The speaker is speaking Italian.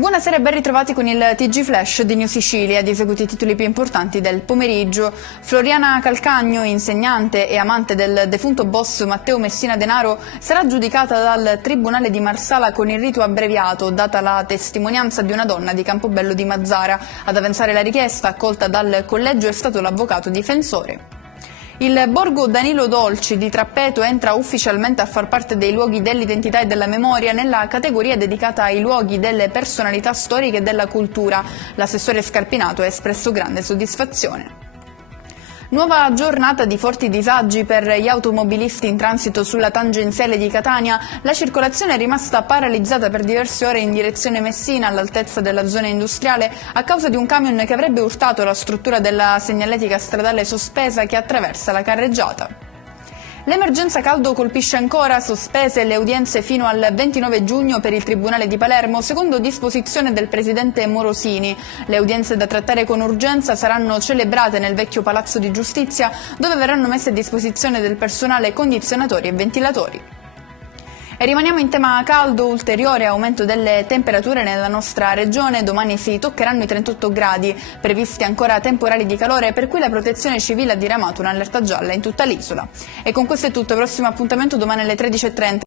Buonasera e ben ritrovati con il TG Flash di New Sicilia. Ad eseguiti i titoli più importanti del pomeriggio. Floriana Calcagno, insegnante e amante del defunto boss Matteo Messina Denaro, sarà giudicata dal Tribunale di Marsala con il rito abbreviato, data la testimonianza di una donna di Campobello di Mazara. Ad avanzare la richiesta, accolta dal collegio, è stato l'avvocato difensore. Il borgo Danilo Dolci di Trappeto entra ufficialmente a far parte dei luoghi dell'identità e della memoria nella categoria dedicata ai luoghi delle personalità storiche e della cultura. L'assessore Scarpinato ha espresso grande soddisfazione. Nuova giornata di forti disagi per gli automobilisti in transito sulla tangenziale di Catania. La circolazione è rimasta paralizzata per diverse ore in direzione Messina, all'altezza della zona industriale, a causa di un camion che avrebbe urtato la struttura della segnaletica stradale sospesa che attraversa la carreggiata. L'emergenza caldo colpisce ancora, sospese le udienze fino al 29 giugno per il Tribunale di Palermo, secondo disposizione del presidente Morosini. Le udienze da trattare con urgenza saranno celebrate nel vecchio Palazzo di Giustizia, dove verranno messe a disposizione del personale condizionatori e ventilatori. E rimaniamo in tema caldo, ulteriore aumento delle temperature nella nostra regione. Domani si toccheranno i 38 gradi, previsti ancora temporali di calore, per cui la Protezione Civile ha diramato un'allerta gialla in tutta l'isola. E con questo è tutto, prossimo appuntamento domani alle 13:30.